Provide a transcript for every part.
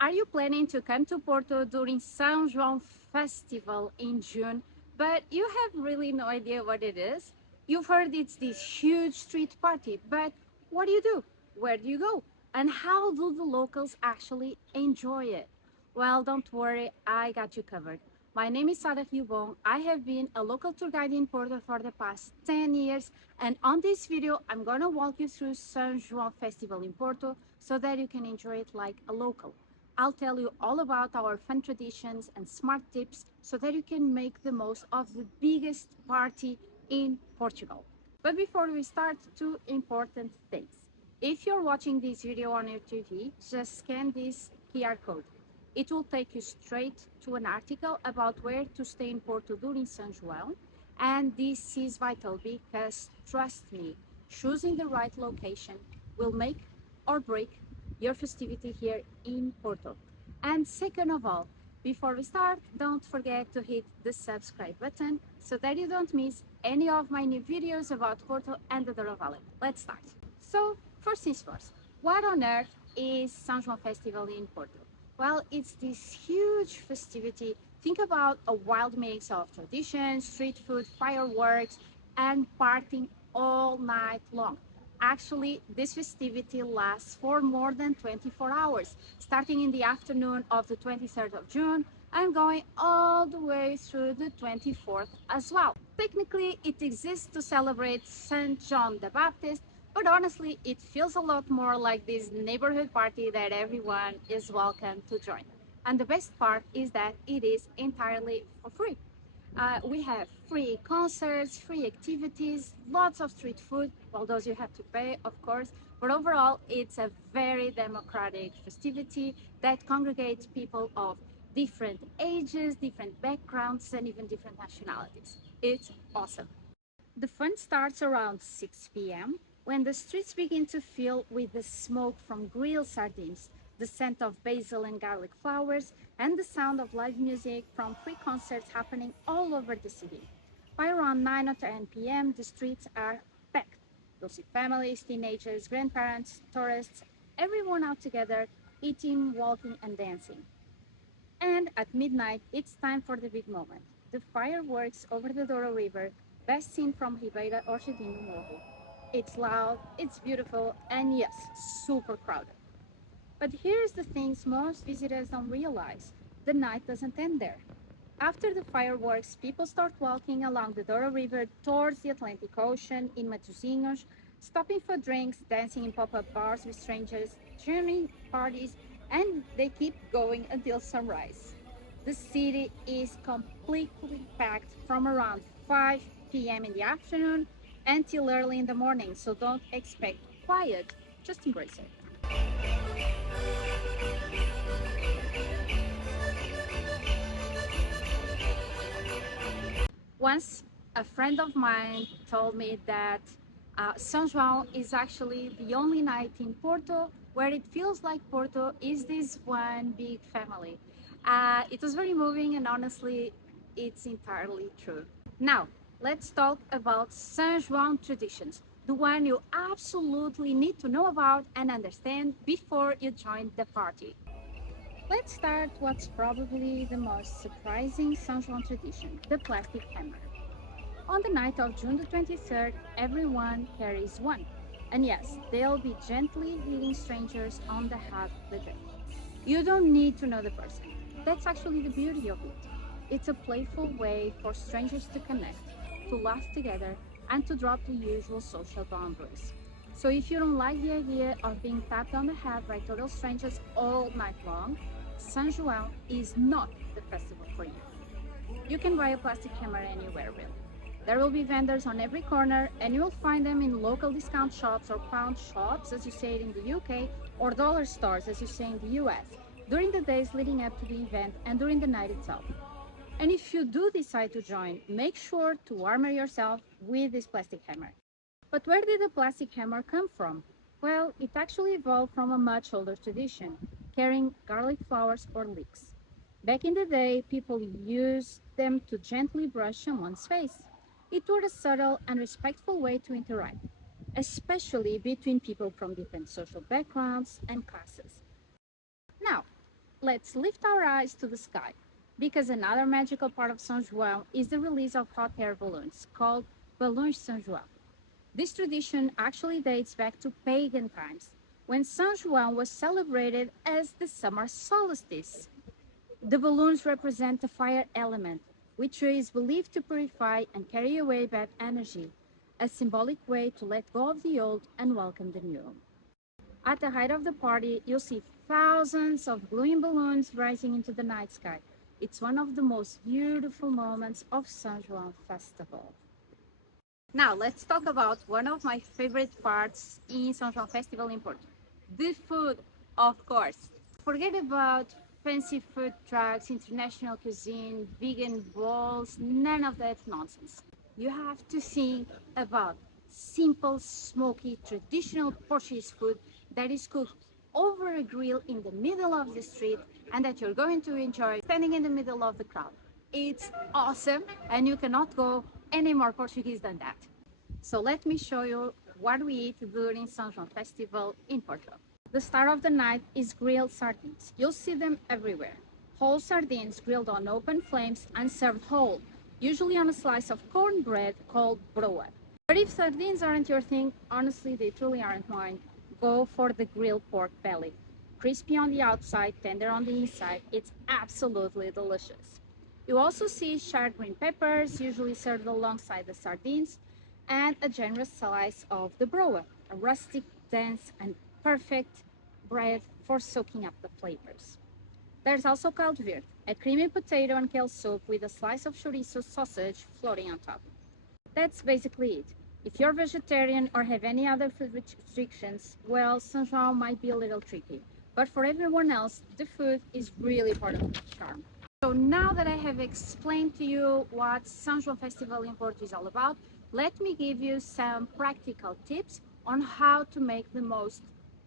Are you planning to come to Porto during São João festival in June, but you have really no idea what it is? You've heard it's this huge street party, but what do you do? Where do you go? And how do the locals actually enjoy it? Well, don't worry, I got you covered. My name is Sara Riobon. I have been a local tour guide in Porto for the past 10 years, and on this video, I'm gonna walk you through São João Festival in Porto so that you can enjoy it like a local. I'll tell you all about our fun traditions and smart tips so that you can make the most of the biggest party in Portugal. But before we start, two important things. If you're watching this video on your TV, just scan this QR code. It will take you straight to an article about where to stay in Porto during São João. And this is vital because, trust me, choosing the right location will make or break your festivity here in Porto. And second of all, before we start, don't forget to hit the subscribe button so that you don't miss any of my new videos about Porto and the Douro Valley. Let's start. So, first things first, what on earth is São João Festival in Porto? Well, it's this huge festivity. Think about a wild mix of traditions, street food, fireworks, and partying all night long. Actually, this festivity lasts for more than 24 hours, starting in the afternoon of the 23rd of June and going all the way through the 24th as well. Technically, it exists to celebrate St. John the Baptist, but honestly, it feels a lot more like this neighborhood party that everyone is welcome to join. And the best part is that it is entirely for free. We have free concerts, free activities, lots of street food. Well, those you have to pay, of course. But overall, it's a very democratic festivity that congregates people of different ages, different backgrounds, and even different nationalities. It's awesome. The fun starts around 6 p.m. when the streets begin to fill with the smoke from grilled sardines, the scent of basil and garlic flowers, and the sound of live music from free concerts happening all over the city. By around 9 or 10 p.m., the streets are packed. You'll see families, teenagers, grandparents, tourists, everyone out together, eating, walking, and dancing. And at midnight, it's time for the big moment. The fireworks over the Douro River, best seen from Ribeira or Jardim do Morro. It's loud, it's beautiful, and yes, super crowded. But here's the things most visitors don't realize. The night doesn't end there. After the fireworks, people start walking along the Douro River towards the Atlantic Ocean in Matosinhos, stopping for drinks, dancing in pop-up bars with strangers, joining parties, and they keep going until sunrise. The city is completely packed from around 5 p.m. in the afternoon until early in the morning, so don't expect quiet, just embrace it. Once, a friend of mine told me that São João is actually the only night in Porto where it feels like Porto is this one big family. It was very moving, and honestly, it's entirely true. Now, let's talk about São João traditions, the one you absolutely need to know about and understand before you join the party. Let's start what's probably the most surprising São João tradition, the plastic hammer. On the night of June the 23rd, everyone carries one. And yes, they'll be gently hitting strangers on the head with it. You don't need to know the person. That's actually the beauty of it. It's a playful way for strangers to connect, to laugh together, and to drop the usual social boundaries. So if you don't like the idea of being tapped on the head by total strangers all night long, São João is not the festival for you. You can buy a plastic hammer anywhere, really. There will be vendors on every corner, and you will find them in local discount shops or pound shops, as you say it in the UK, or dollar stores, as you say in the US, during the days leading up to the event and during the night itself. And if you do decide to join, make sure to armor yourself with this plastic hammer. But where did the plastic hammer come from? Well, it actually evolved from a much older tradition, carrying garlic flowers or leeks. Back in the day, people used them to gently brush someone's face. It was a subtle and respectful way to interact, especially between people from different social backgrounds and classes. Now, let's lift our eyes to the sky, because another magical part of São João is the release of hot air balloons called Balões São João. This tradition actually dates back to pagan times, when São João was celebrated as the summer solstice. The balloons represent the fire element, which is believed to purify and carry away bad energy, a symbolic way to let go of the old and welcome the new. At the height of the party, you'll see thousands of glowing balloons rising into the night sky. It's one of the most beautiful moments of São João Festival. Now, let's talk about one of my favorite parts in São João Festival in Porto. The food, of course. Forget about fancy food trucks, international cuisine, vegan bowls, none of that nonsense. You have to think about simple, smoky, traditional Portuguese food that is cooked over a grill in the middle of the street and that you're going to enjoy standing in the middle of the crowd. It's awesome, and you cannot go any more Portuguese than that. So let me show you what we eat during São João Festival in Porto. The star of the night is grilled sardines. You'll see them everywhere. Whole sardines grilled on open flames and served whole, usually on a slice of cornbread called broa. But if sardines aren't your thing, honestly, they truly aren't mine, go for the grilled pork belly. Crispy on the outside, tender on the inside, it's absolutely delicious. You also see charred green peppers, usually served alongside the sardines, and a generous slice of the broa, a rustic, dense, and perfect bread for soaking up the flavors. There's also caldo verde, a creamy potato and kale soup with a slice of chorizo sausage floating on top. That's basically it. If you're vegetarian or have any other food restrictions, well, São João might be a little tricky. But for everyone else, the food is really part of the charm. So now that I have explained to you what São João Festival in Porto is all about, let me give you some practical tips on how to make the most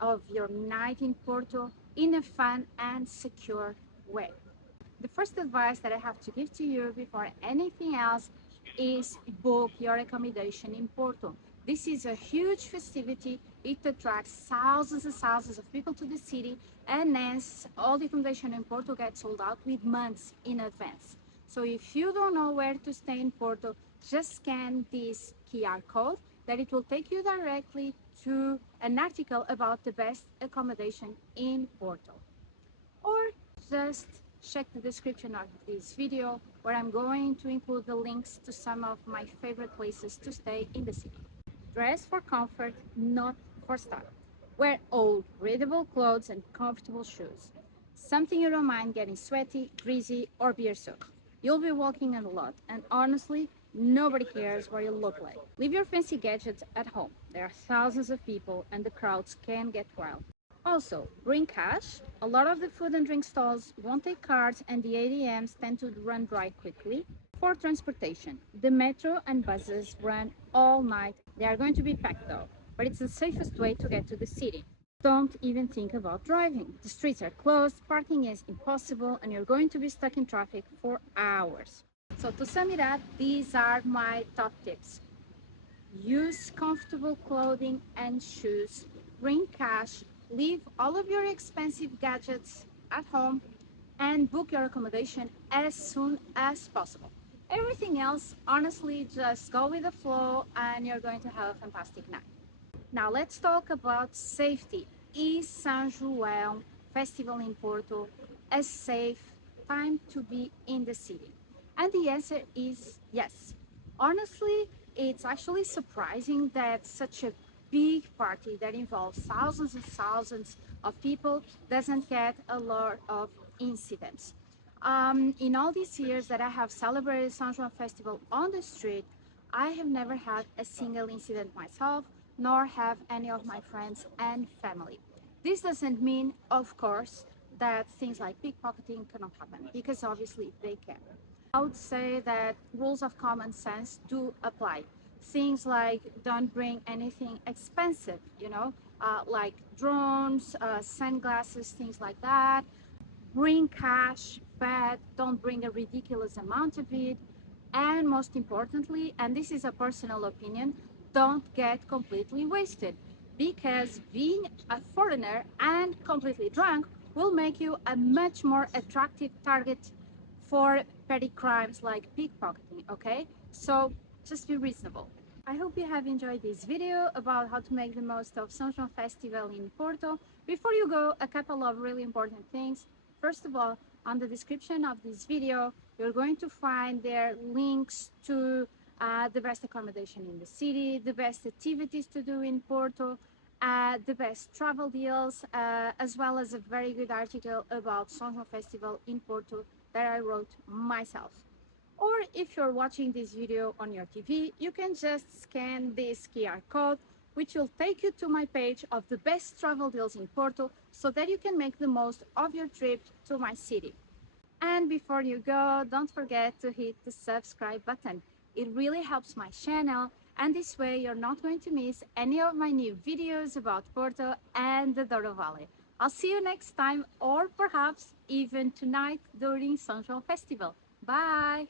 of your night in Porto in a fun and secure way. The first advice that I have to give to you before anything else is book your accommodation in Porto. This is a huge festivity. It attracts thousands and thousands of people to the city, and hence all the accommodation in Porto gets sold out with months in advance. So if you don't know where to stay in Porto, just scan this QR code that it will take you directly to an article about the best accommodation in Porto. Or just check the description of this video, where I'm going to include the links to some of my favorite places to stay in the city. Dress for comfort, not for style. Wear old, breathable clothes and comfortable shoes. Something you don't mind getting sweaty, greasy, or beer soaked. You'll be walking a lot, and honestly, nobody cares what you look like. Leave your fancy gadgets at home. There are thousands of people, and the crowds can get wild. Also, bring cash. A lot of the food and drink stalls won't take cards, and the ATMs tend to run dry quickly. For transportation, the metro and buses run all night. They are going to be packed though, but it's the safest way to get to the city. Don't even think about driving. The streets are closed, parking is impossible, and you're going to be stuck in traffic for hours. So to sum it up, these are my top tips. Use comfortable clothing and shoes. Bring cash. Leave all of your expensive gadgets at home, and book your accommodation as soon as possible. Everything else, honestly, just go with the flow and you're going to have a fantastic night. Now let's talk about safety. Is São João Festival in Porto a safe time to be in the city? And the answer is yes. Honestly, it's actually surprising that such a big party that involves thousands and thousands of people doesn't get a lot of incidents. In all these years that I have celebrated São João Festival on the street, I have never had a single incident myself, nor have any of my friends and family. This doesn't mean, of course, that things like pickpocketing cannot happen, because obviously they can. I would say that rules of common sense do apply. Things like don't bring anything expensive, like drones, sunglasses, things like that. Bring cash, but don't bring a ridiculous amount of it. And most importantly, and this is a personal opinion, don't get completely wasted, because being a foreigner and completely drunk will make you a much more attractive target for petty crimes like pickpocketing, okay? So just be reasonable. I hope you have enjoyed this video about how to make the most of São João Festival in Porto. Before you go, a couple of really important things. First of all, on the description of this video, you're going to find there links to the best accommodation in the city, the best activities to do in Porto, the best travel deals, as well as a very good article about São João Festival in Porto that I wrote myself. Or if you're watching this video on your TV, you can just scan this QR code, which will take you to my page of the best travel deals in Porto so that you can make the most of your trip to my city. And before you go, don't forget to hit the subscribe button. It really helps my channel, and this way you're not going to miss any of my new videos about Porto and the Douro Valley. I'll see you next time, or perhaps even tonight during São João Festival. Bye!